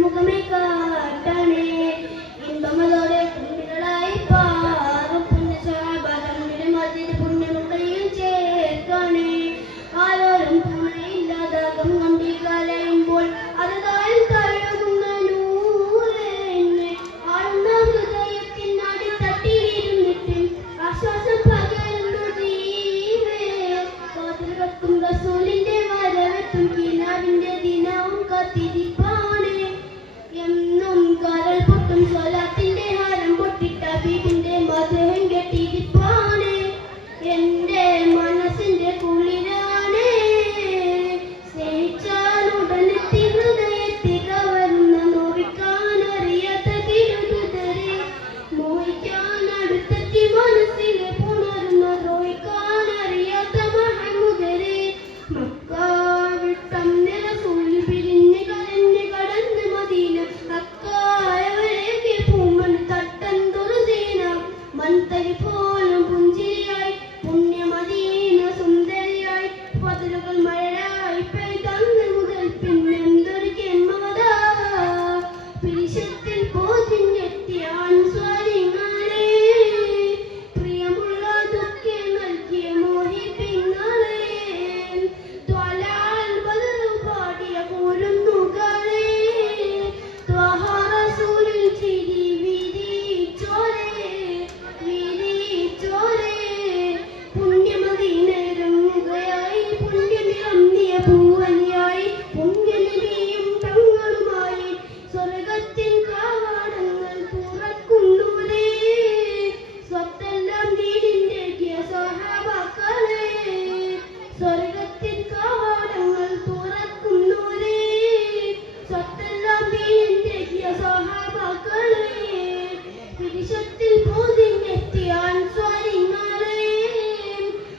മുഖമേ കാട്ടണേ ഇമ്പമതോടെ കുഞ്ഞുങ്ങളായി പാറും പുണ്യശാബാദങ്ങളുടെ മധ്യത്തിൽ പുണ്യമുടയും ചേർക്കണേ ആരോരും തുണയില്ലാതാകും നമ്പി കലയുമ്പോൾ അതായി തഴുകുന്ന നൂറെന്നെ ആളുന്ന ഹൃദയത്തിനടി തട്ടിയിരുന്നിട്ട് ആശ്വാസം പകരുന്നു ജീവേ കാത്തിരിക്കും റസൂലിന്റെ വരവെത്തും കിനാവിന്റെ ദിനവും കാത്തിരിപ്പാണ് എന്നും കരൾ പൊട്ടും സ്വലാത്തിന്റെ ഹാരം പൊട്ടിട്ട ബീബിന്റെ മധുരം കെട്ടിരിപ്പാണ് എന്റെ മനസ്സിന്റെ കുളിരാണ് സ്നേഹിച്ചാൽ ഉടനെത്തി ഹൃദയത്തെ കവർന്ന നോവിക്കാനറിയാത്ത തിരുതുതരെ മോഹിക്കാൻ അടുത്തെത്തി മനസ്സിലെ പുണർന്ന ദ്രോഹിക്കാനറിയാത്ത മഹമുദരെ മക്കാവിട്ടം നിറസൂലി പിരിഞ്ഞ് കരഞ്ഞ് കടന്ന് മദീന അക്കായവരേക്ക് പൂമൺ തട്ടന്തൊരു സീന മൺതരി പോലും പുഞ്ചിരിയായി പുണ്യമദീന സുന്ദരിയായി പതിലുകൾ മഴയായി പെയ്തന്ന് മുതൽ പിന്നെന്തൊരു ജന്മമതാ പിരിശത്തിൽ പോതിഞ്ഞെത്തിയ അൻസ്വാരിങ്ങളെ പ്രിയമുള്ളതൊക്കെ നൽകിയ മോഹിപ്പിങ്ങളെ ത്വലാൽ ബദറു പാടിയ കൂരുന്നുകളെ ത്വഹ റസൂലിൽ ചിരി വിരിച്ചോരെ പുണ്യമദീനയിറങ്ങുകയായി പുണ്യനിറങ്ങിയ പൂവനിയായി പുണ്യനബിയും തങ്ങളുമായി സ്വർഗത്തിൻ കവാടങ്ങൾ തുറക്കുന്നൂരേ സ്വത്തെല്ലാം ദീനിന്റെ സ്വഹാബാക്കളെ സ്വർഗത്തിൻ കവാടങ്ങൾ തുറക്കുന്നൂരേ സ്വത്തെല്ലാം ദീനിന്റെ സ്വഹാബാക്കളെ പിരിശത്തിൽ പോതിഞ്ഞെത്തിയ അൻസ്വാരിങ്ങളെ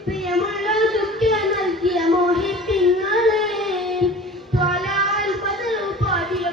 പ്രിയമുള്ളതൊക്കെ നൽകിയ മോഹിപ്പിങ്ങളെ ത്വലാൽ ബദറു പാടിയ